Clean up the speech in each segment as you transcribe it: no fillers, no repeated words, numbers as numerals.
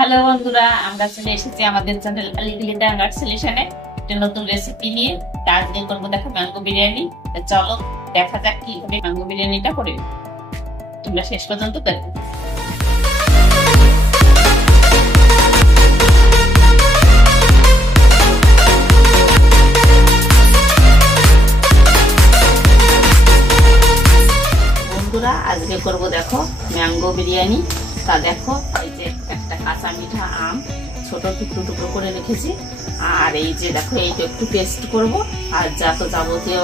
Hello বন্ধুরা, আমরা চলে এসেছি আমাদের চ্যানেল লিটল আর্ট সলিউশনে একটা নতুন রেসিপি নিয়ে। আজকে করবো দেখো ম্যাঙ্গো বিরিয়ানি। চলো দেখা যাক কিভাবে ম্যাঙ্গো বিরিয়ানিটা করে। তোমরা শেষ পর্যন্ত দেখো। বন্ধুরা আজকে করবো দেখো ম্যাঙ্গো বিরিয়ানি। তা দেখো এই যে একটা কাঁচা মিঠা আম ছোট টুকরো টুকরো করে রেখেছি, আর এই যে দেখো এইটা একটু পেস্ট করব, আর যত যাবতীয়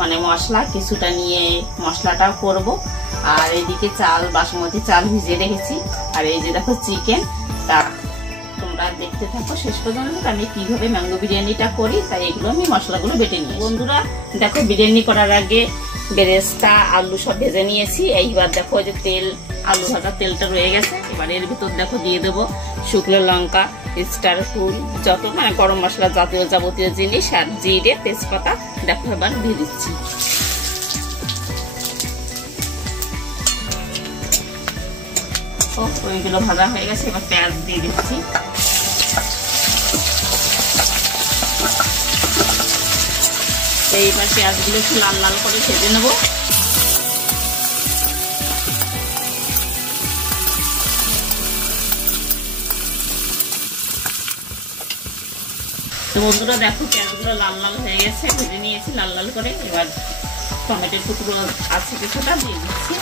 মানে মশলা কিছুটা নিয়ে মশলাটাও করব। আর এইদিকে চাল বাসমতি চাল ভিজিয়ে রেখেছি, আর এই যে দেখো চিকেন। তা তোমরা দেখতে থাকো শেষ পর্যন্ত আমি কিভাবে ম্যাঙ্গো বিরিয়ানিটা করি। তাই এগুলো আমি মশলাগুলো বেটে নিই। বন্ধুরা দেখো বিরিয়ানি করার আগে বেরেস্তা আলু সব ভেজে নিয়েছি। এইবার দেখো যে তেল আলু ভাজা তেলটা রয়ে গেছে। এবার এর ভিতর দেখো দিয়ে দেবো শুকনো লঙ্কা, স্টার ফুল, যত মানে গরম মশলা জাতীয় যাবতীয় জিনিস, আর জিরে তেজপাতা দেখো এবার দিয়ে দিচ্ছি। ওইগুলো ভাজা হয়ে গেছে, এবার পেঁয়াজ দিয়ে দিচ্ছি। এইবার পেঁয়াজগুলো একটু লাল লাল করে ভেজে নেবো। তো বন্ধুরা দেখো পেঁয়াজগুলো লাল লাল হয়ে গেছে, ভেজে নিয়েছি লাল লাল করে। এবার টমেটোর টুকরো আছে কিছুটা দিয়ে দিচ্ছি।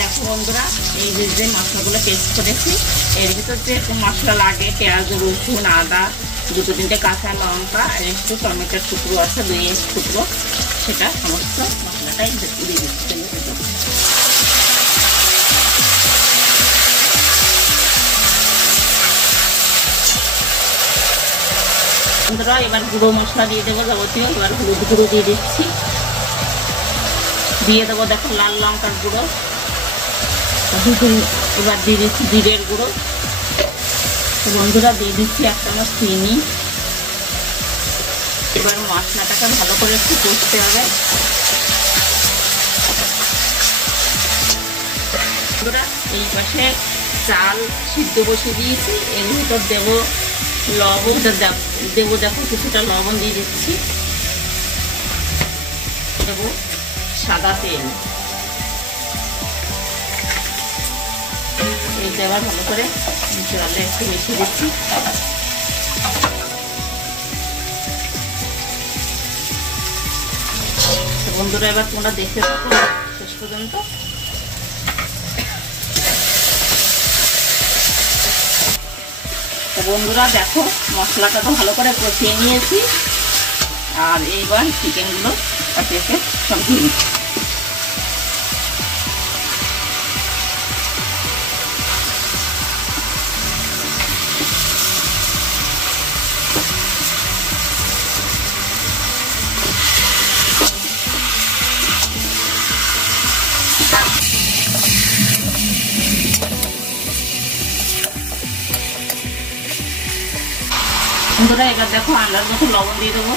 দেখো বন্ধুরা এই যে মশলাগুলো পেস্ট করেছি, এর ভিতর যে মশলা লাগে পেঁয়াজ রসুন আদা দুটো তিনটে কাঁচা লঙ্কা আর একটু টমেটোর টুকরো আছে 2 টুকরো, সেটা সমস্ত মশলাটাই দিয়ে দিচ্ছি। বন্ধুরা এবার গুঁড়ো মশলা দিয়ে দেবো যাবতীয়। এবার হলুদ গুঁড়ো দিয়ে দিচ্ছি, দিয়ে দেবো দেখো লাল লঙ্কার গুঁড়ো, এবার দিয়ে দিচ্ছি জিরের গুঁড়ো। বন্ধুরা দিয়ে দিচ্ছি 1 চামচ চিনি। এবার মশলাটাকে ভালো করে একটু কষতে হবে। বন্ধুরা এই পাশে চাল সিদ্ধ বসিয়ে দিয়েছি, এর ভিতর দেবো লবণ, দেবো দেখো কিছুটা লবণ দিয়ে দিচ্ছি। দেবো সাদা তেল, এইটা আবার ভালো করে জলে একটু মিশিয়ে দিচ্ছি। বন্ধুরা এবার তোমরা দেখতে থাকো শেষ পর্যন্ত। বন্ধুরা দেখো মশলাটা তো ভালো করে কষিয়ে নিয়েছি, আর এইবার চিকেনগুলো একে একে সব দিয়ে দিচ্ছি। বন্ধুরা এবার দেখো আন্দাজ মতো লবণ দিয়ে দেবো।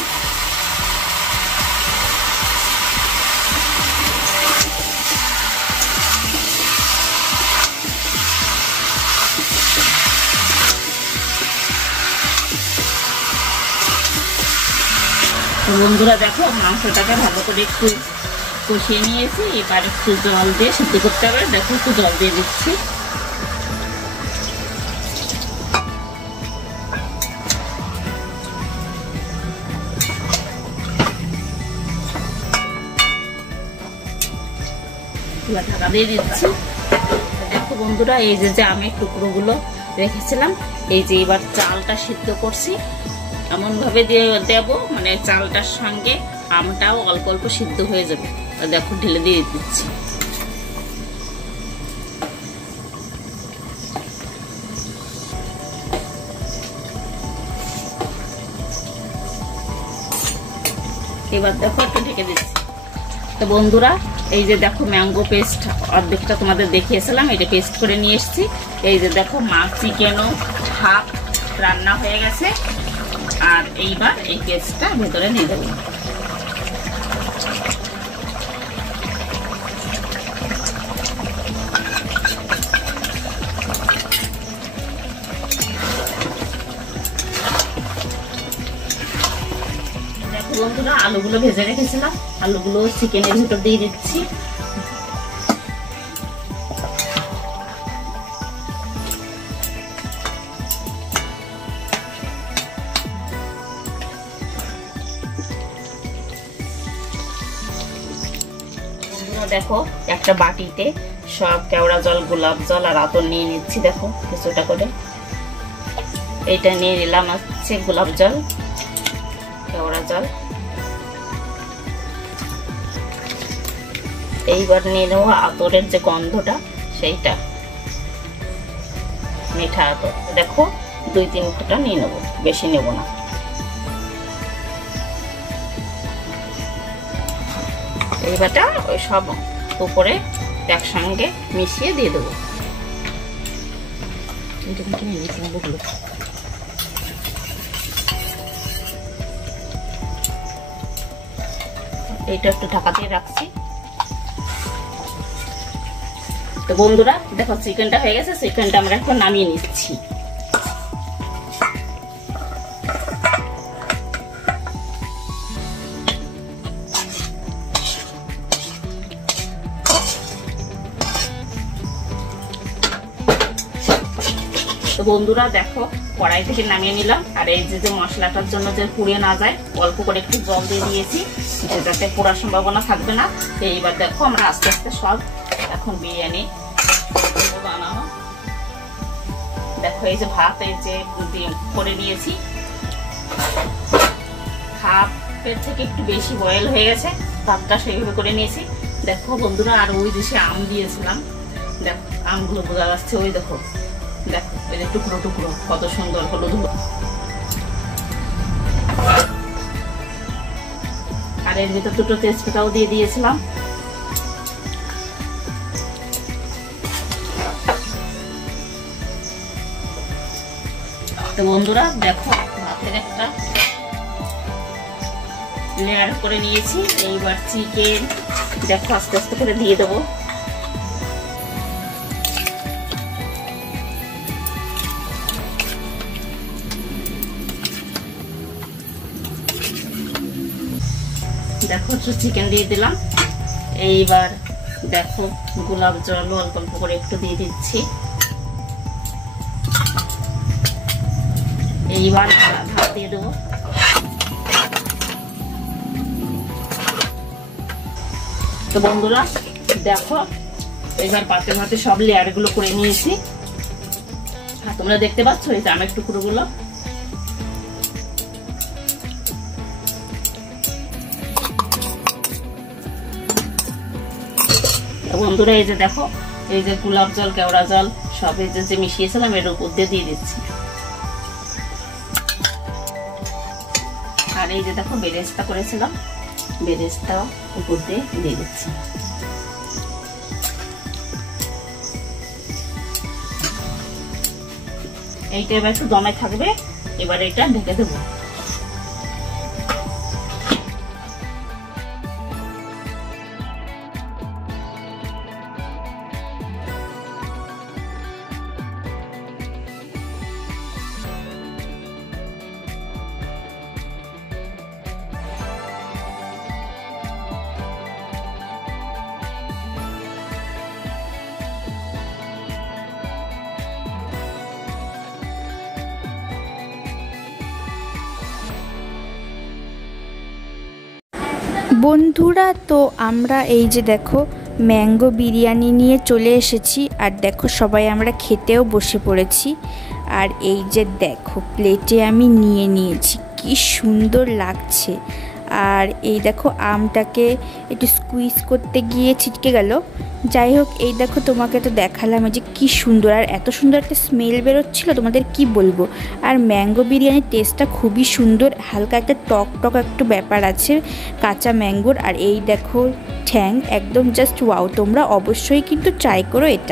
বন্ধুরা দেখো মাংসটাকে ভালো করে একটু কষিয়ে নিয়েছি, এবার একটু জল দিয়ে সিদ্ধ করতে হবে। দেখো একটু জল দিয়ে দিচ্ছি। ঢাকা দিয়ে দিচ্ছি। দেখো বন্ধুরা এই যে আমের টুকরোগুলো রেখেছিলাম, এই যে এবার চালটা সিদ্ধ করছি এমন ভাবে দিয়ে দেব মানে চালটার সঙ্গে আমটাও অল্প অল্প সিদ্ধ হয়ে যাবে। দেখো ঢেলে দিয়ে দিচ্ছি। এবার দেখো একটু ঢেকে দিচ্ছি। তো বন্ধুরা এই যে দেখো ম্যাঙ্গো পেস্ট অর্ধেকটা তোমাদের দেখিয়েছিলাম, এটা পেস্ট করে নিয়ে এসেছি। এই যে দেখো মাছ চিকেনও হাফ রান্না হয়ে গেছে, আর এইবার এই পেস্টটা ভেতরে নিয়ে দেবো। দেখো বন্ধুরা, আলুগুলো ভেজে রেখেছিলাম, আলুগুলো চিকেনের ভিতর দিয়ে দিচ্ছি। দেখো একটা বাটিতে সব কেওড়া জল, গোলাপ জল আর আতর নিয়ে নিচ্ছি। দেখো কিছুটা করে এইটা নিয়ে নিলাম হচ্ছে গোলাপ জল, কেওড়া জল। এইবার নিয়ে নেবো আতরের যে গন্ধটা, সেইটা মিঠা আতর। দেখো 2-3 ফোঁটা নিয়ে নেবো, বেশি নেব না। এইবারটা ওই সব উপরে একসঙ্গে মিশিয়ে দিয়ে দেবো। এইটা একটু ঢাকা দিয়ে রাখছি। তো বন্ধুরা দেখো চিকেনটা হয়ে গেছে, চিকেনটা আমরা এখন নামিয়ে নিচ্ছি। তো বন্ধুরা দেখো কড়াই থেকে নামিয়ে নিলাম। আর এই যে মশলাটার জন্য যে পুড়িয়ে না যায়, অল্প করে একটু জল দিয়ে দিয়েছি, যাতে পোড়ার সম্ভাবনা থাকবে না। এইবার দেখো আমরা আস্তে আস্তে সব এখন বিরিয়ানি বানানো। দেখো এই যে ভাত এই যে করে নিয়েছি, হাফের থেকে একটু বেশি বয়েল হয়ে গেছে, ভাতটা সেইভাবে করে নিয়েছি। দেখো বন্ধুরা, আর ওই দেশে আম দিয়েছিলাম, দেখো আমগুলো বোঝা যাচ্ছে। ওই দেখো দেখো এই যে টুকরো টুকরো কত সুন্দর হলুদ। আর এর ভিতর দুটো তেজপাতাও দিয়ে দিয়েছিলাম। তো বন্ধুরা দেখো ভাতের একটা লেয়ার করে নিয়েছি। এইবার চিকেন দেখো আস্তে আস্তে করে দিয়ে দেবো। দেখো একটু চিকেন দিয়ে দিলাম। এইবার দেখো গোলাপ জল অল্প অল্প করে একটু দিয়ে দিচ্ছি। এইবার ভাত দিয়ে দেবো। তো বন্ধুরা দেখো এইবার পাতে ভাতে সব লেয়ার গুলো করে নিয়েছি। আর তোমরা দেখতে পাচ্ছ এই যে আমের টুকরো গুলো। বন্ধুরা এই যে দেখো এই যে গোলাপ জল, কেওড়া জল সব এই যে মিশিয়েছিলাম এর উপর দিয়ে দিয়ে দিচ্ছি। আর এই যে দেখো বেরেস্তা করেছিলাম, বেরেস্তা উপর দিয়ে দিয়ে দিচ্ছি। এইটা এবার একটু দমে থাকবে। এবার এটা ঢেকে দেবো। বন্ধুরা তো আমরা এই যে দেখো ম্যাঙ্গো বিরিয়ানি নিয়ে চলে এসেছি। আর দেখো সবাই আমরা খেতেও বসে পড়েছি। আর এই যে দেখো প্লেটে আমি নিয়ে নিয়েছি, কি সুন্দর লাগছে। আর এই দেখো আমটাকে একটু স্কুইজ করতে গিয়ে ছিটকে গেল। যাই হোক, এই দেখো তোমাকে তো দেখালাম যে কি সুন্দর, আর এত সুন্দর একটা স্মেল বেরোচ্ছিল তোমাদের কি বলবো। আর ম্যাঙ্গো বিরিয়ানির টেস্টটা খুবই সুন্দর, হালকা একটা টক টক একটু ব্যাপার আছে কাঁচা ম্যাঙ্গোর। আর এই দেখো ঠ্যাং একদম জাস্ট ওয়াও, তোমরা অবশ্যই কিন্তু ট্রাই করো এটা।